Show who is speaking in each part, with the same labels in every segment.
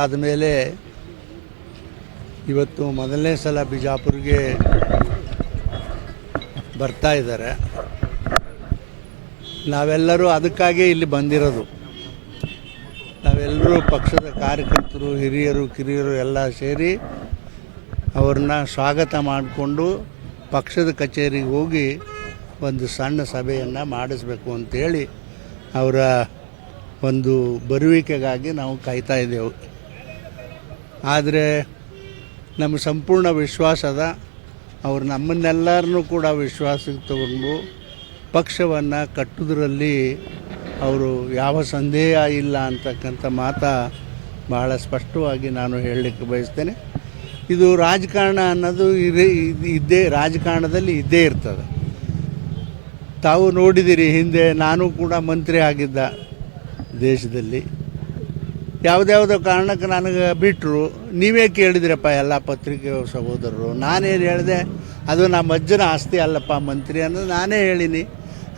Speaker 1: ಆದಮೇಲೆ ಇವತ್ತು ಮೊದಲನೇ ಸಲ ಬಿಜಾಪುರ್ಗೆ ಬರ್ತಾ ಇದ್ದಾರೆ. ನಾವೆಲ್ಲರೂ ಅದಕ್ಕಾಗೇ ಇಲ್ಲಿ ಬಂದಿರೋದು. ನಾವೆಲ್ಲರೂ ಪಕ್ಷದ ಕಾರ್ಯಕರ್ತರು, ಹಿರಿಯರು, ಕಿರಿಯರು ಎಲ್ಲ ಸೇರಿ ಅವ್ರನ್ನ ಸ್ವಾಗತ ಮಾಡಿಕೊಂಡು ಪಕ್ಷದ ಕಚೇರಿಗೆ ಹೋಗಿ ಒಂದು ಸಣ್ಣ ಸಭೆಯನ್ನು ಮಾಡಿಸ್ಬೇಕು ಅಂತೇಳಿ ಅವರ ಒಂದು ಬರುವಿಕೆಗಾಗಿ ನಾವು ಕಾಯ್ತಾ ಇದ್ದೆವು. ಆದರೆ ನಮ್ಮ ಸಂಪೂರ್ಣ ವಿಶ್ವಾಸ ಅದ. ಅವ್ರು ನಮ್ಮನ್ನೆಲ್ಲರನ್ನೂ ಕೂಡ ವಿಶ್ವಾಸಕ್ಕೆ ತಗೊಂಡು ಪಕ್ಷವನ್ನು ಕಟ್ಟುವುದರಲ್ಲಿ ಅವರು ಯಾವ ಸಂದೇಹ ಇಲ್ಲ ಅಂತಕ್ಕಂಥ ಮಾತ ಬಹಳ ಸ್ಪಷ್ಟವಾಗಿ ನಾನು ಹೇಳಲಿಕ್ಕೆ ಬಯಸ್ತೇನೆ. ಇದು ರಾಜಕಾರಣ ಅನ್ನೋದು ಇದ್- ಇದ್ದೇ ರಾಜಕಾರಣದಲ್ಲಿ ಇದ್ದೇ ಇರ್ತದೆ. ತಾವು ನೋಡಿದಿರಿ ಹಿಂದೆ ನಾನು ಕೂಡ ಮಂತ್ರಿ ಆಗಿದ್ದ ದೇಶದಲ್ಲಿ. ಯಾವುದ್ಯಾವುದೋ ಕಾರಣಕ್ಕೆ ನನಗೆ ಬಿಟ್ಟರು ನೀವೇ ಕೇಳಿದ್ರಪ್ಪ ಎಲ್ಲ ಪತ್ರಿಕೆ ಸಹೋದರರು. ನಾನೇನು ಹೇಳಿದೆ, ಅದು ನಮ್ಮ ಅಜ್ಜನ ಆಸ್ತಿ ಅಲ್ಲಪ್ಪ ಮಂತ್ರಿ ಅನ್ನೋದು ನಾನೇ ಹೇಳಿನಿ.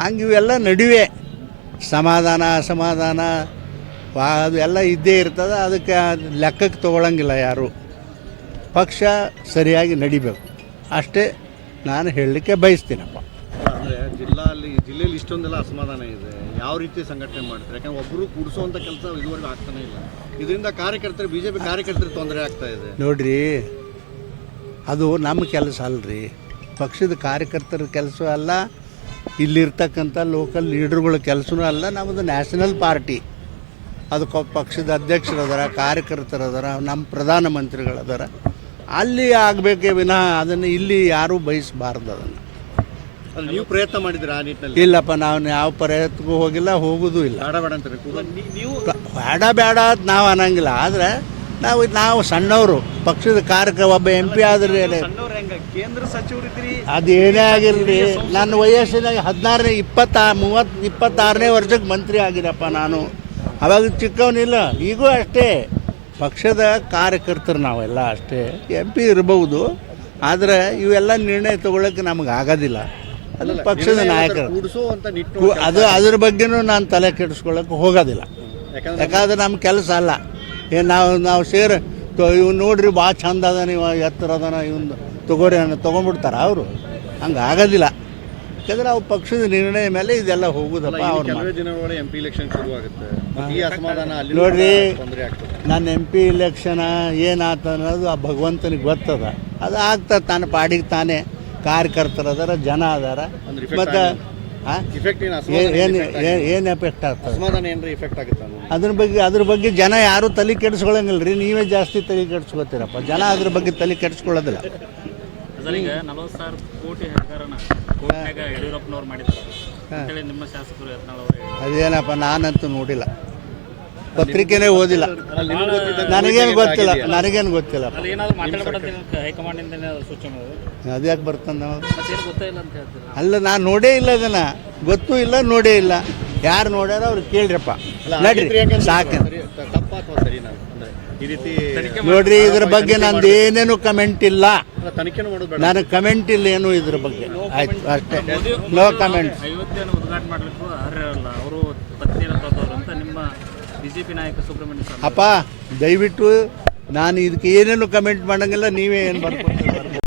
Speaker 1: ಹಂಗೆ ಇವೆಲ್ಲ ನಡುವೆ. ಸಮಾಧಾನ, ಅಸಮಾಧಾನ ಅದು ಎಲ್ಲ ಇದ್ದೇ ಇರ್ತದೆ. ಅದಕ್ಕೆ ಲೆಕ್ಕಕ್ಕೆ ತೊಗೊಳಂಗಿಲ್ಲ ಯಾರು. ಪಕ್ಷ ಸರಿಯಾಗಿ ನಡಿಬೇಕು. ಅಷ್ಟೇ ನಾನು ಹೇಳಲಿಕ್ಕೆ ಬಯಸ್ತೀನಪ್ಪ.
Speaker 2: ಅಂದ್ರೆ ಜಿಲ್ಲಾ ಅಲ್ಲಿ ಜಿಲ್ಲೆಯಲ್ಲಿ ಇಷ್ಟೊಂದೆಲ್ಲ ಅಸಮಾಧಾನ ಇದೆ. ಯಾವ ರೀತಿ ಸಂಘಟನೆ ಮಾಡ್ತಾರೆ? ಯಾಕಂದ್ರೆ ಒಬ್ಬರು ಕೂಡಿಸುವಂಥ ಕೆಲಸ ಇದುವರೆಗೂ ಆಗ್ತಾನೆ ಇಲ್ಲ. ಇದರಿಂದ ಕಾರ್ಯಕರ್ತರು ಬಿ ಜೆ ಪಿ ಕಾರ್ಯಕರ್ತರಿಗೆ ತೊಂದರೆ ಆಗ್ತಾ ಇದೆ.
Speaker 1: ನೋಡ್ರಿ, ಅದು ನಮ್ಮ ಕೆಲಸ ಅಲ್ರಿ. ಪಕ್ಷದ ಕಾರ್ಯಕರ್ತರ ಕೆಲಸ ಅಲ್ಲ, ಇಲ್ಲಿರ್ತಕ್ಕಂಥ ಲೋಕಲ್ ಲೀಡ್ರ್ಗಳ ಕೆಲಸನೂ ಅಲ್ಲ ನಮ್ಮದು ನ್ಯಾಷನಲ್ ಪಾರ್ಟಿ ಅದಕ್ಕೆ ಪಕ್ಷದ ಅಧ್ಯಕ್ಷರು ಅದಾರ ಕಾರ್ಯಕರ್ತರು ಅದಾರ ನಮ್ಮ ಪ್ರಧಾನಮಂತ್ರಿಗಳದಾರ ಅಲ್ಲಿ ಆಗಬೇಕೇ ವಿನಃ ಅದನ್ನು ಇಲ್ಲಿ ಯಾರೂ ಬಯಸಬಾರ್ದು ಅದನ್ನು.
Speaker 2: ನೀವು ಪ್ರಯತ್ನ ಮಾಡಿದ್ರೆ ಆ ನಿಟ್ಟಿನಲ್ಲಿ?
Speaker 1: ಇಲ್ಲಪ್ಪ ನಾವು ಯಾವ ಪ್ರಯತ್ನಕ್ಕೂ ಹೋಗಿಲ್ಲ ಹೋಗೋದು ಇಲ್ಲ.
Speaker 2: ಬೇಡ ಬೇಡ ಅಂತಾರೆ ಕೂಡ ನೀವು
Speaker 1: ಬೇಡ ಬೇಡ ಅಂತ ನಾವು ಅನ್ನಂಗಿಲ್ಲ ಆದರೆ ನಾವು ನಾವು ಸಣ್ಣವರು ಪಕ್ಷದ ಕಾರ್ಯಕ್ರಮ ಒಬ್ಬ ಎಂ ಪಿ ಆದ್ರೆ
Speaker 2: ಕೇಂದ್ರ ಸಚಿವರಿದ್ರಿ
Speaker 1: ಅದೇನೇ ಆಗಿರಲಿ ನನ್ನ ವಯಸ್ಸಿನಾಗ ಹದಿನಾರನೇ ಇಪ್ಪತ್ತ ಮೂವತ್ತು ಇಪ್ಪತ್ತಾರನೇ ವರ್ಷಕ್ಕೆ ಮಂತ್ರಿ ಆಗಿದಪ್ಪ ನಾನು. ಅವಾಗ ಚಿಕ್ಕವನಿಲ್ಲ ಈಗೂ ಅಷ್ಟೇ. ಪಕ್ಷದ ಕಾರ್ಯಕರ್ತರು ನಾವೆಲ್ಲ ಅಷ್ಟೇ. ಎಂ ಪಿ ಇರಬಹುದು ಆದರೆ ಇವೆಲ್ಲ ನಿರ್ಣಯ ತಗೊಳ್ಳೋಕ್ಕೆ ನಮಗೆ ಆಗೋದಿಲ್ಲ. ಅದು ಪಕ್ಷದ ನಾಯಕರು. ಅದು ಅದ್ರ ಬಗ್ಗೆನೂ ನಾನು ತಲೆ ಕೆಡಿಸ್ಕೊಳ್ಳೋಕೆ ಹೋಗೋದಿಲ್ಲ.
Speaker 2: ಯಾಕಂದ್ರೆ
Speaker 1: ನಮ್ಮ ಕೆಲಸ ಅಲ್ಲ. ಏನು ನಾವು ನಾವು ಸೇರ್ ಇವ್ನು ನೋಡ್ರಿ ಭಾಳ ಚಂದ ಅದಾನ ಇವ ಎತ್ತರ ಅದನ ಇವನು ತಗೋರಿ ಅನ್ನೋ ತೊಗೊಂಡ್ಬಿಡ್ತಾರ ಅವರು. ಹಂಗೆ ಆಗೋದಿಲ್ಲ. ಯಾಕಂದ್ರೆ ಅವ್ರ ಪಕ್ಷದ ನಿರ್ಣಯ ಮೇಲೆ ಇದೆಲ್ಲ ಹೋಗುದಪ್ಪ ಅವ್ರ
Speaker 2: ಎಂ ಪಿ ಇಲೆಕ್ಷನ್ ಶುರು ಆಗುತ್ತೆ
Speaker 1: ನೋಡ್ರಿ. ನನ್ನ ಎಂ ಪಿ ಇಲೆಕ್ಷನ ಏನಾತ ಅನ್ನೋದು ಆ ಭಗವಂತನಿಗೆ ಗೊತ್ತದ. ಅದು ಆಗ್ತದೆ ತಾನು ಪಾಡಿಗೆ ತಾನೇ. ಕಾರ್ಯಕರ್ತರು ಅದಾರ ಜನ ಅದಾರ. ಮತ್ತು
Speaker 2: ಏನು
Speaker 1: ಏನು ಎಫೆಕ್ಟ್ ಆಗ್ತದೆ?
Speaker 2: ಇಫೆಕ್ಟ್ ಆಗುತ್ತೆ?
Speaker 1: ಅದ್ರ ಬಗ್ಗೆ ಅದ್ರ ಬಗ್ಗೆ ಜನ ಯಾರೂ ತಲೆ ಕೆಡಿಸ್ಕೊಳಂಗಿಲ್ಲ ರೀ ನೀವೇ ಜಾಸ್ತಿ ತಲೆ ಕೆಡಿಸ್ಕೊತೀರಪ್ಪ. ಜನ ಅದ್ರ ಬಗ್ಗೆ ತಲೆ ಕೆಡಿಸ್ಕೊಳ್ಳೋದಿಲ್ಲ. ಅದೇನಪ್ಪ ನಾನಂತೂ ನೋಡಿಲ್ಲ. ಪತ್ರಿಕೆನೇ ಓದಿಲ್ಲ. ನನಗೇನು ಗೊತ್ತಿಲ್ಲ? ನನಗೇನು ಗೊತ್ತಿಲ್ಲ. ಅದ್ಯಾಕೆ ಬರ್ತಂದ ಅಲ್ಲ ನಾನು ನೋಡೇ ಇಲ್ಲ ಅದನ್ನ. ಗೊತ್ತೂ ಇಲ್ಲ ನೋಡೇ ಇಲ್ಲ. ಯಾರು ನೋಡ್ಯಾರ ಅವ್ರು ಕೇಳ್ರಪ್ಪ. ನಡ್ರಿ ಸಾಕು ನೋಡ್ರಿ ಇದ್ರ ಬಗ್ಗೆ ನಂದು ಏನೇನು ಕಮೆಂಟ್ ಇಲ್ಲ. ನನಗೆ ಕಮೆಂಟ್ ಇಲ್ಲ ಏನು ಇದ್ರ ಬಗ್ಗೆ. ಆಯ್ತು ಅಷ್ಟೇ. ನೋ ಕಮೆಂಟ್
Speaker 3: ಅಯೋಧ್ಯೆಯನ್ನು ಉದ್ಘಾಟನೆ ಮಾಡ್ಲಿಕ್ಕೂ ಅರ್ಹರಲ್ಲ ಅವರು ಪತ್ನಿಯನ್ನು ತಂದವರು ಅಂತ ನಿಮ್ಮ ಬಿಜೆಪಿ ನಾಯಕ ಸುಬ್ರಹ್ಮಣ್ಯ ಸ್ವಾಮಿ.
Speaker 1: ಅಪ್ಪ ದಯವಿಟ್ಟು ನಾನು ಇದಕ್ಕೆ ಏನೇನು ಕಮೆಂಟ್ ಮಾಡಂಗಿಲ್ಲ ನೀವೇ ಏನು ಬರ್ಕೊಡ್ತೀರಿ